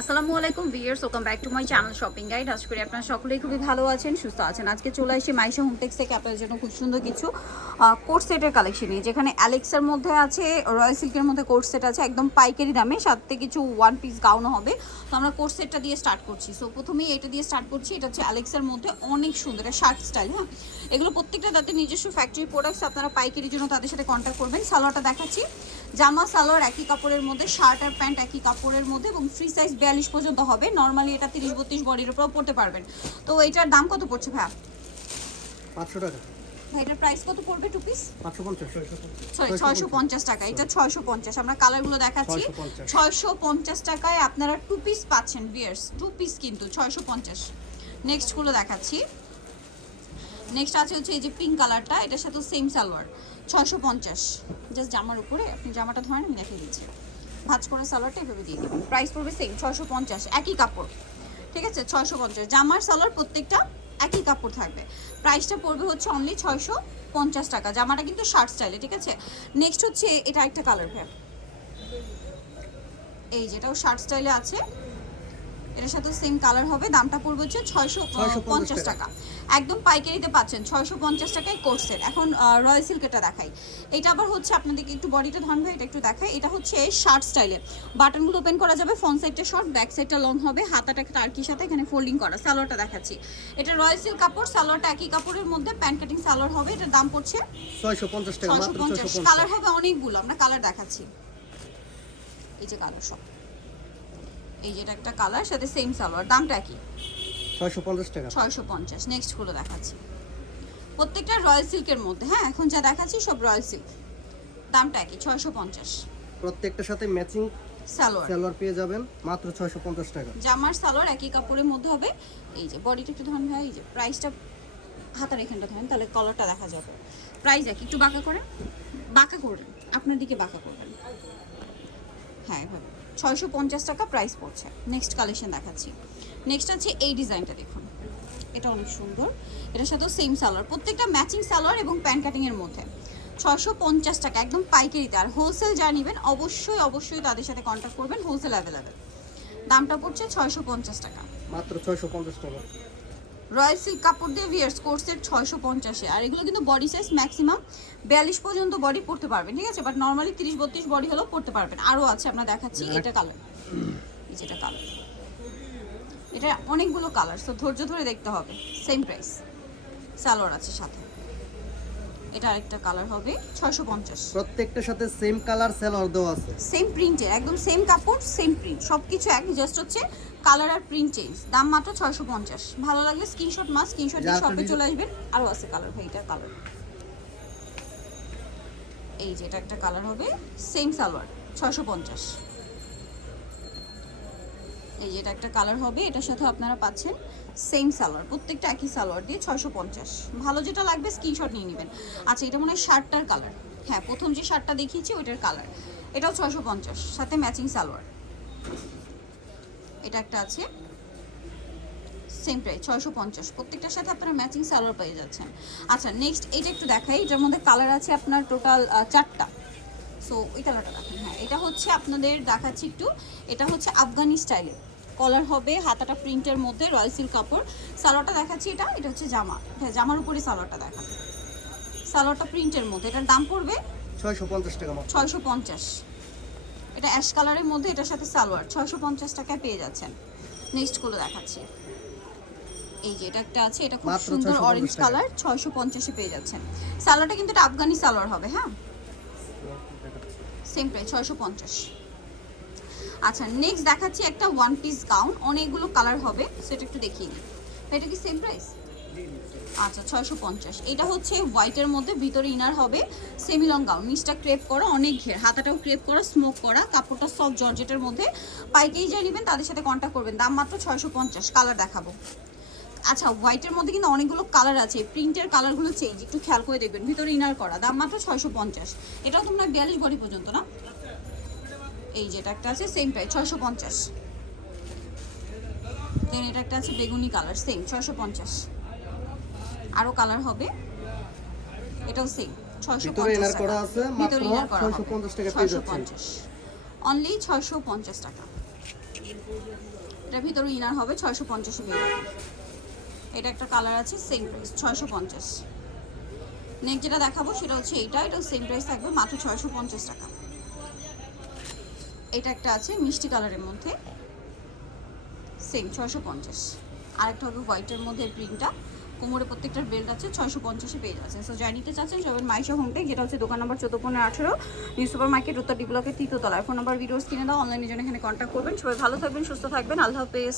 আসসালামু আলাইকুম viewers welcome back to my channel shopping guide আশা করি আপনারা সকলেই খুবই ভালো আছেন, সুস্থ আছেন। আজকে চলে আসি মাইশা হোমটেক্স থেকে আপনাদের জন্য খুব সুন্দর কিছু কোর্ট সেটের কালেকশন নিয়ে। যেখানে অ্যালেক্সের মধ্যে আছে রয়্যাল সিল্কের মধ্যে কোর্ট সেট আছে, একদম পাইকারি দামে, সাথে কিছু ওয়ান পিস গাউনও হবে। তো আমরা কোর্ট সেটটা দিয়ে স্টার্ট করছি। সো প্রথমেই এটা দিয়ে স্টার্ট করছি, এটা হচ্ছে অ্যালেক্সের মধ্যে অনেক সুন্দর শার্ট স্টাইল হ্যাঁ? এগুলো প্রত্যেকটা তাদের নিজস্ব ফ্যাক্টরি প্রোডাক্টস আপনারা পাইকারির জন্য তাদের সাথে কন্ট্যাক্ট করবেন। সালোয়ারটা দেখাচ্ছি। জামা সালোয়ার একই কাপড়ের মধ্যে শার্ট আর প্যান্ট একই কাপড়ের মধ্যে এবং ফ্রি সাইজ বিয়াল্লিশ পর্যন্ত হবে। নর্মালি এটা তিরিশ বত্রিশ বডির উপর পড়তে পারবেন। তো এটার দাম কত পড়ছে ভাইয়া? পাঁচশো টাকা। ভাই এটার প্রাইস কত পড়বে টু পিস ছয়শো পঞ্চাশ। টাকা। এটা ছয়শো পঞ্চাশ। আমরা কালারগুলো দেখাচ্ছি। 650 ছয়শো পঞ্চাশ টাকায় আপনারা টু পিস পাচ্ছেন বিয়ার্স টু পিস কিন্তু ছয়শো পঞ্চাশ। নেক্সটগুলো দেখাচ্ছি। নেক্সট আছে হচ্ছে এই যে পিঙ্ক কালারটা এটার সাথে সেম সালোয়ার, ছয়শো পঞ্চাশ। জাস্ট জামার উপরে, আপনি জামাটা ধরেন, আমি দেখিয়ে দিচ্ছি। ভাজ করে সালোয়ারটা এভাবে দিয়ে দেবেন। প্রাইস পড়বে সেম ছয়শো পঞ্চাশ, একই কাপড়। ঠিক আছে? ছয়শো পঞ্চাশ। জামার সালোয়ার প্রত্যেকটা একই কাপড় থাকবে। প্রাইসটা পড়বে হচ্ছে অনলি ছয়শো পঞ্চাশ টাকা। জামাটা কিন্তু শার্ট স্টাইলে ঠিক আছে? নেক্সট হচ্ছে এটা একটা কালার ভ্যাপ এই যেটাও শার্ট স্টাইলে আছে। এটার সাথে সেম কালার হবে। দামটা পড়বে হচ্ছে ছয়শো পঞ্চাশ টাকা। একদম পাইকারিতে পাচ্ছেন ছয়শো পঞ্চাশ টাকায় কোর্সের এখন রয়্যাল সিল্কেরটা দেখাই। এটা আবার হচ্ছে আপনাদেরকে একটু বডিটা ধরন ভাই এটা একটু দেখাই। এটা হচ্ছে শার্ট স্টাইলে বাটনগুলো ওপেন করা যাবে ফ্রন্ট সাইডটা শর্ট ব্যাক সাইডটা লং হবে। হাতাটা টার্কির সাথে এখানে ফোল্ডিং করা সালোয়ারটা দেখাচ্ছি। এটা রয়্যাল সিল্ক কাপড় সালোয়ারটা একই কাপড়ের মধ্যে প্যান্ট কাটিং সালোয়ার হবে। এটার দাম পড়ছে ছয়শো পঞ্চাশ কালার হবে অনেকগুলো আমরা কালার দেখাচ্ছি। এই যে কালার সব। এই যেটা একটা কালার সাথে সেম সালোয়ার। দামটা কি? ছয়শো পঞ্চাশ টাকা। ছয়শো পঞ্চাশ। নেক্সটগুলো দেখাচ্ছি। প্রত্যেকটা রয়্যাল সিল্কের মধ্যে হ্যাঁ এখন যা দেখাচ্ছি সব রয়্যাল সিল্ক দামটা কি? ছয়শো পঞ্চাশ। প্রত্যেকটার সাথে ম্যাচিং সালোয়ার। সালোয়ার পেয়ে যাবেন মাত্র ছয়শো পঞ্চাশ টাকা। জামার সালোয়ার একই কাপড়ের মধ্যে হবে। এই যে বডিটা একটু ধরেন ভাই এই যে প্রাইসটা হাতার এখানটা ধরেন তাহলে কলারটা দেখা যাবে। প্রাইস একই একটু বাঁকা করেন। বাঁকা করবেন। আপনার দিকে বাঁকা করবেন। হ্যাঁ এভাবে। ছয়শো পঞ্চাশ টাকা প্রাইস পড়ছে। নেক্সট কালেকশন দেখাচ্ছি। নেক্সট আছে এই ডিজাইনটা দেখুন। এটা অনেক সুন্দর। এটার সাথেও সেম সালোয়ার। প্রত্যেকটা ম্যাচিং সালোয়ার এবং প্যান্ট কাটিংয়ের মধ্যে। ছয়শো পঞ্চাশ টাকা, একদম পাইকারিতে। আর হোলসেল যা নেবেন, অবশ্যই অবশ্যই তাদের সাথে কন্ট্যাক্ট করবেন। হোলসেল অ্যাভেলেবেল দামটা পড়ছে ছয়শো পঞ্চাশ টাকা। মাত্র ছয়শো পঞ্চাশ টাকা। রয়্যাল সিল্ক কাপড় দিয়ে ভিয়ার্স কোর্সের ছয়শো পঞ্চাশে। আর এগুলো কিন্তু বডি সাইজ ম্যাক্সিমাম বিয়াল্লিশ পর্যন্ত বডি পড়তে পারবেন ঠিক আছে? বাট নর্মালি তিরিশ বত্রিশ বডি হলেও পড়তে পারবেন। আরও আছে আপনার দেখাচ্ছি এটা কালার এই যেটা কালার এটা অনেকগুলো কালার তো ধৈর্য ধরে দেখতে হবে। সেম প্রাইস সালোয়ার আছে সাথে। এটা আরেকটা কালার হবে ছয়শো পঞ্চাশ। প্রত্যেকটার সাথে সেম কালার সালোয়ার দেওয়া আছে? সেম প্রিন্টের একদম সেম কাপড় সেম প্রিন্ট সব কিছু এক জাস্ট হচ্ছে কালার আর প্রিন্ট চেঞ্জ দাম মাত্র ছয়শো পঞ্চাশ। ভালো লাগলে স্ক্রিনশট মাস স্ক্রিনশট দিয়ে শপে চলে আসবেন। আরও আছে কালার ভাই এটা কালার এই যে এটা একটা কালার হবে সেম সালোয়ার ছয়শো পঞ্চাশ। এই যে এটা একটা কালার হবে, এটার সাথে আপনারা পাচ্ছেন সেম সালোয়ার, প্রত্যেকটা একই সালোয়ার দিয়ে ছয়শো পঞ্চাশ। ভালো যেটা লাগবে স্ক্রিনশট নিয়ে নেবেন। আচ্ছা এটা মনে হয় শার্টটার কালার হ্যাঁ প্রথম যে শার্টটা দেখিয়েছি, ওইটার কালার এটাও ছয়শো পঞ্চাশ, সাথে ম্যাচিং সালোয়ার। এটা একটা আছে সেম প্রাইস ছয়শো পঞ্চাশ। প্রত্যেকটার সাথে আপনারা ম্যাচিং সালোয়ার পেয়ে যাচ্ছেন। আচ্ছা নেক্সট এটা একটু দেখাই, এটার মধ্যে কালার আছে আপনার টোটাল চারটা। সো ওই কালারটা দেখেন। হ্যাঁ এটা হচ্ছে আপনাদের দেখাচ্ছি একটু, এটা হচ্ছে আফগানি স্টাইলে কলার হবে হাতাটা প্রিন্টের মধ্যে রয়্যাল সিল্ক কাপড়। সালোয়ারটা দেখাচ্ছি এটা এটা হচ্ছে জামা। হ্যাঁ জামার উপরে সালোয়ারটা দেখা। সালোয়ারটা প্রিন্টের মধ্যে এটার দাম পড়বে ছয়শো পঞ্চাশ টাকা ছয়শো পঞ্চাশ। এটা অ্যাশ কালারের মধ্যে এটার সাথে সালোয়ার। ছয়শো পঞ্চাশ টাকায় পেয়ে যাচ্ছেন। নেক্সটগুলো দেখাচ্ছি। এই যে এটা একটা আছে এটা খুব সুন্দর অরেঞ্জ কালার ছয়শো পঞ্চাশে পেয়ে যাচ্ছেন। সালোয়ারটা কিন্তু এটা আফগানি সালোয়ার হবে হ্যাঁ? সেম প্রাইস ছয়শো পঞ্চাশ। আচ্ছা নেক্সট দেখাচ্ছি একটা ওয়ান পিস গাউন অনেকগুলো কালার হবে, সেটা একটু দেখিয়ে দিই এটা কি সেম প্রাইস আচ্ছা ছয়শো পঞ্চাশ। এটা হচ্ছে হোয়াইটের মধ্যে, ভিতরে ইনার হবে সেমিলং গাউন নিচটা ক্রেপ করা, অনেক ঘের। হাতাটাও ক্রেপ করা স্মোক করা, কাপড়টা সব জর্জেটের মধ্যে। পাইকেই যা নেবেন, তাদের সাথে কন্ট্যাক্ট করবেন। দাম মাত্র ছয়শো পঞ্চাশ কালার দেখাবো। আচ্ছা হোয়াইটের মধ্যে কিন্তু অনেকগুলো কালার আছে। প্রিন্টের কালারগুলো চেঞ্জ একটু খেয়াল করে দেখবেন। ভিতরে ইনার করা, দাম মাত্র ছয়শো পঞ্চাশ। এটাও তোমরা বিয়াল্লিশ পর্যন্ত, না? এই যেটা একটা আছে সেম প্রাইস ছয়শো পঞ্চাশ। দেন এটা একটা আছে বেগুনি কালার সেম ছয়শো পঞ্চাশ। আরও কালার হবে এটাও সেম ছয়শো পঞ্চাশ ইনার করা আছে, মাত্র ভিতরে ইনার করা 650 ছয়শো পঞ্চাশ অনলি ছয়শো পঞ্চাশ। টাকা। ভিতরে ইনার হবে ছয়শো পঞ্চাশে পেয়ে এটা একটা কালার আছে সেম প্রাইস ছয়শো পঞ্চাশ। নেক্সট যেটা দেখাবো সেটা হচ্ছে এইটা এটাও সেম প্রাইস থাকবে মাত্র ছয়শো পঞ্চাশ টাকা। এটা একটা আছে মিষ্টি কালারের মধ্যে। সেম ছয়শো পঞ্চাশ। আরেকটা হবে হোয়াইটের মধ্যে প্রিন্টটা কোমরে প্রত্যেকটার বেল্ট আছে, ছয়শো পঞ্চাশে পেয়ে যাচ্ছেন। সো যাই নিতে চাচ্ছেন সবেন মাইশা হোমটেক যেটা হচ্ছে দোকান নম্বর চোদ্দ, পনেরো, আঠেরো নিউ সুপার মার্কেট উত্তর ডি ব্লকের তৃতীয়তলায় ফোন নাম্বার ভিডিওস কিনে দাও অনলাইনে জন্য এখানে কন্ট্যাক্ট করবেন। সবাই ভালো থাকবেন, সুস্থ থাকবেন। আল্লাহ হাফেজ।